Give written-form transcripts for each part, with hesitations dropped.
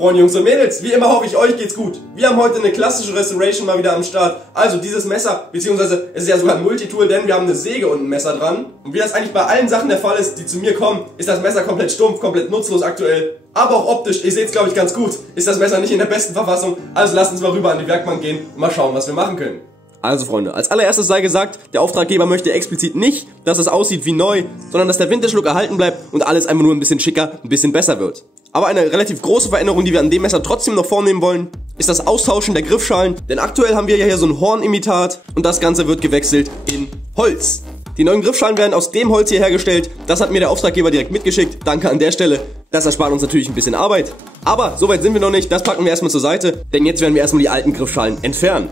Freunde, Jungs und Mädels, wie immer hoffe ich, euch geht's gut. Wir haben heute eine klassische Restoration mal wieder am Start. Also dieses Messer, beziehungsweise es ist ja sogar ein Multitool, denn wir haben eine Säge und ein Messer dran. Und wie das eigentlich bei allen Sachen der Fall ist, die zu mir kommen, ist das Messer komplett stumpf, komplett nutzlos aktuell. Aber auch optisch, ihr seht es glaube ich ganz gut, ist das Messer nicht in der besten Verfassung. Also lasst uns mal rüber an die Werkbank gehen und mal schauen, was wir machen können. Also Freunde, als allererstes sei gesagt, der Auftraggeber möchte explizit nicht, dass es aussieht wie neu, sondern dass der Vintage-Look erhalten bleibt und alles einfach nur ein bisschen schicker, ein bisschen besser wird. Aber eine relativ große Veränderung, die wir an dem Messer trotzdem noch vornehmen wollen, ist das Austauschen der Griffschalen, denn aktuell haben wir ja hier so ein Hornimitat und das Ganze wird gewechselt in Holz. Die neuen Griffschalen werden aus dem Holz hier hergestellt, das hat mir der Auftraggeber direkt mitgeschickt, danke an der Stelle. Das erspart uns natürlich ein bisschen Arbeit. Aber soweit sind wir noch nicht, das packen wir erstmal zur Seite, denn jetzt werden wir erstmal die alten Griffschalen entfernen.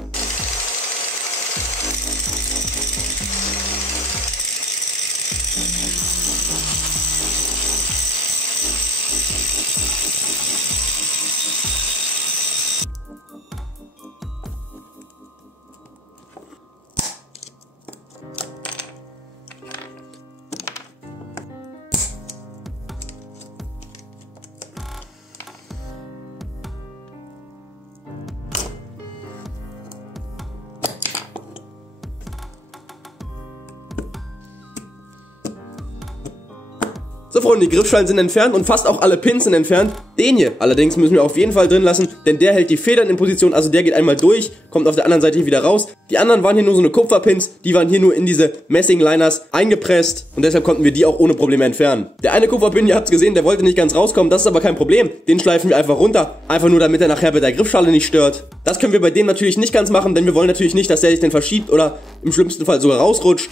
So Freunde, die Griffschalen sind entfernt und fast auch alle Pins sind entfernt. Den hier allerdings müssen wir auf jeden Fall drin lassen, denn der hält die Federn in Position, also der geht einmal durch, kommt auf der anderen Seite hier wieder raus. Die anderen waren hier nur so eine Kupferpins, die waren hier nur in diese Messing-Liners eingepresst und deshalb konnten wir die auch ohne Probleme entfernen. Der eine Kupferpin, ihr habt es gesehen, der wollte nicht ganz rauskommen, das ist aber kein Problem. Den schleifen wir einfach runter, einfach nur damit er nachher bei der Griffschale nicht stört. Das können wir bei dem natürlich nicht ganz machen, denn wir wollen natürlich nicht, dass der sich dann verschiebt oder im schlimmsten Fall sogar rausrutscht.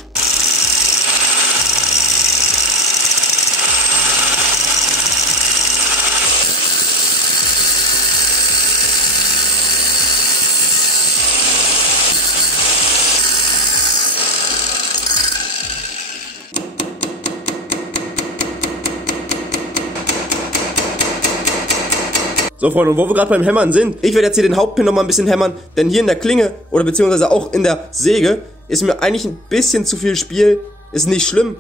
So Freunde, und wo wir gerade beim Hämmern sind, ich werde jetzt hier den Hauptpin nochmal ein bisschen hämmern, denn hier in der Klinge oder beziehungsweise auch in der Säge ist mir eigentlich ein bisschen zu viel Spiel, ist nicht schlimm,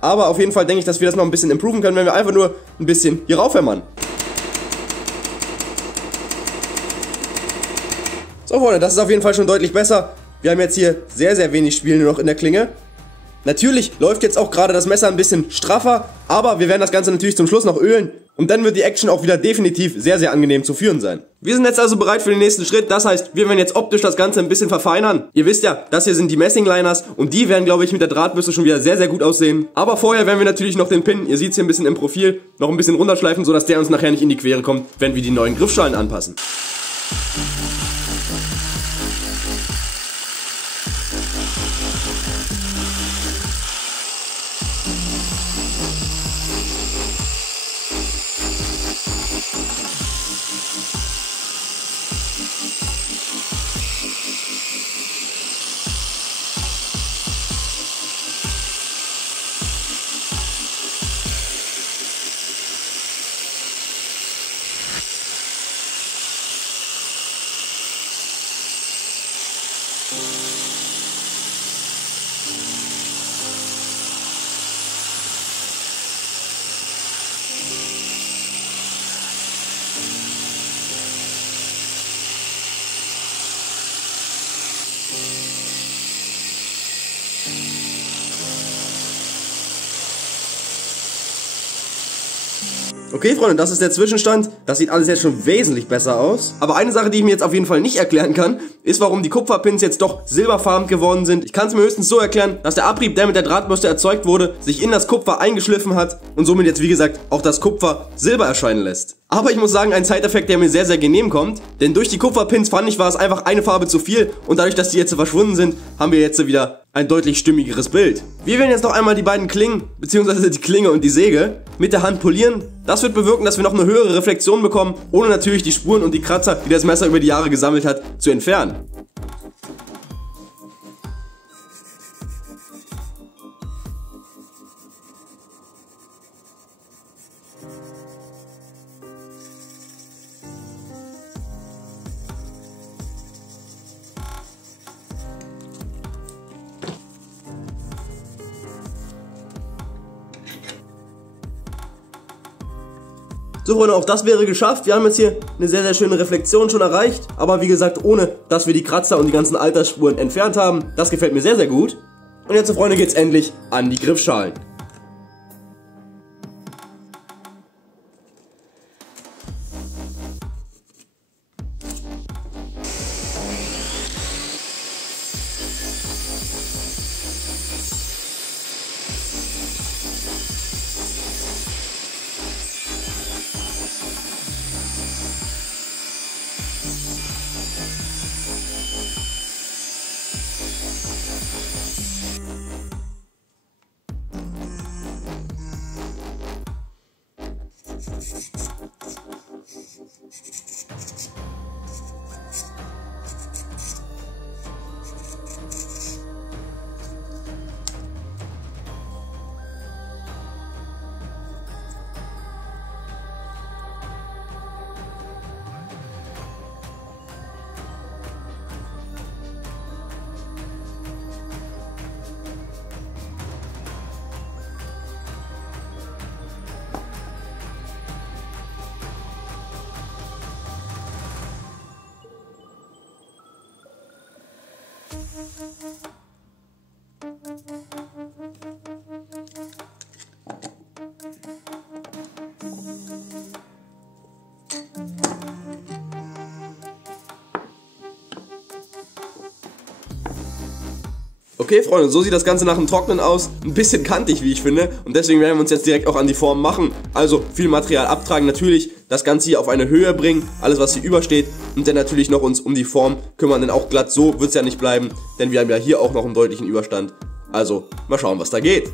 aber auf jeden Fall denke ich, dass wir das noch ein bisschen improven können, wenn wir einfach nur ein bisschen hier rauf hämmern. So Freunde, das ist auf jeden Fall schon deutlich besser. Wir haben jetzt hier sehr, sehr wenig Spiel nur noch in der Klinge. Natürlich läuft jetzt auch gerade das Messer ein bisschen straffer, aber wir werden das Ganze natürlich zum Schluss noch ölen und dann wird die Action auch wieder definitiv sehr, sehr angenehm zu führen sein. Wir sind jetzt also bereit für den nächsten Schritt, das heißt, wir werden jetzt optisch das Ganze ein bisschen verfeinern. Ihr wisst ja, das hier sind die Messing-Liners und die werden, glaube ich, mit der Drahtbürste schon wieder sehr, sehr gut aussehen. Aber vorher werden wir natürlich noch den Pin, ihr seht es hier ein bisschen im Profil, noch ein bisschen runterschleifen, sodass der uns nachher nicht in die Quere kommt, wenn wir die neuen Griffschalen anpassen. Okay Freunde, das ist der Zwischenstand. Das sieht alles jetzt schon wesentlich besser aus. Aber eine Sache, die ich mir jetzt auf jeden Fall nicht erklären kann, ist, warum die Kupferpins jetzt doch silberfarben geworden sind. Ich kann es mir höchstens so erklären, dass der Abrieb, der mit der Drahtbürste erzeugt wurde, sich in das Kupfer eingeschliffen hat und somit jetzt, wie gesagt, auch das Kupfer silber erscheinen lässt. Aber ich muss sagen, ein Side-Effekt, der mir sehr, sehr genehm kommt, denn durch die Kupferpins fand ich, war es einfach eine Farbe zu viel und dadurch, dass die jetzt verschwunden sind, haben wir jetzt wieder ein deutlich stimmigeres Bild. Wir werden jetzt noch einmal die beiden Klingen, beziehungsweise die Klinge und die Säge, mit der Hand polieren. Das wird bewirken, dass wir noch eine höhere Reflexion bekommen, ohne natürlich die Spuren und die Kratzer, die das Messer über die Jahre gesammelt hat, zu entfernen. So Freunde, auch das wäre geschafft. Wir haben jetzt hier eine sehr, sehr schöne Reflexion schon erreicht. Aber wie gesagt, ohne dass wir die Kratzer und die ganzen Altersspuren entfernt haben. Das gefällt mir sehr, sehr gut. Und jetzt, Freunde, geht's endlich an die Griffschalen. Okay, Freunde, so sieht das Ganze nach dem Trocknen aus. Ein bisschen kantig, wie ich finde. Und deswegen werden wir uns jetzt direkt auch an die Form machen. Also viel Material abtragen, natürlich das Ganze hier auf eine Höhe bringen, alles was hier übersteht. Und dann natürlich noch uns um die Form kümmern, denn auch glatt so wird es ja nicht bleiben. Denn wir haben ja hier auch noch einen deutlichen Überstand. Also, mal schauen, was da geht.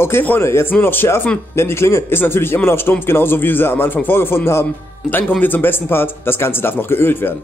Okay, Freunde, jetzt nur noch schärfen, denn die Klinge ist natürlich immer noch stumpf, genauso wie wir sie am Anfang vorgefunden haben. Und dann kommen wir zum besten Part, das Ganze darf noch geölt werden.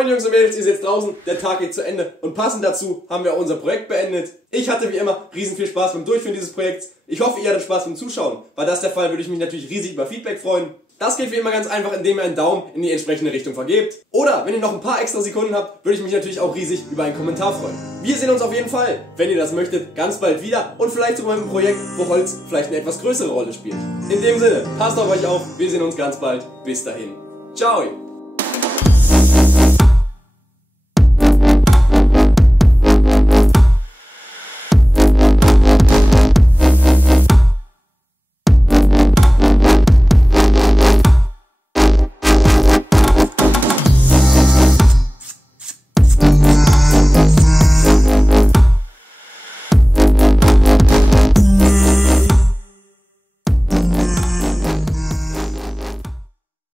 Freunde, Jungs und Mädels, ihr seid jetzt draußen, der Tag geht zu Ende und passend dazu haben wir auch unser Projekt beendet. Ich hatte wie immer riesen viel Spaß beim Durchführen dieses Projekts. Ich hoffe, ihr hattet Spaß beim Zuschauen. War das der Fall, würde ich mich natürlich riesig über Feedback freuen. Das geht wie immer ganz einfach, indem ihr einen Daumen in die entsprechende Richtung vergebt. Oder, wenn ihr noch ein paar extra Sekunden habt, würde ich mich natürlich auch riesig über einen Kommentar freuen. Wir sehen uns auf jeden Fall, wenn ihr das möchtet, ganz bald wieder und vielleicht sogar mit einem Projekt, wo Holz vielleicht eine etwas größere Rolle spielt. In dem Sinne, passt auf euch auf, wir sehen uns ganz bald. Bis dahin. Ciao!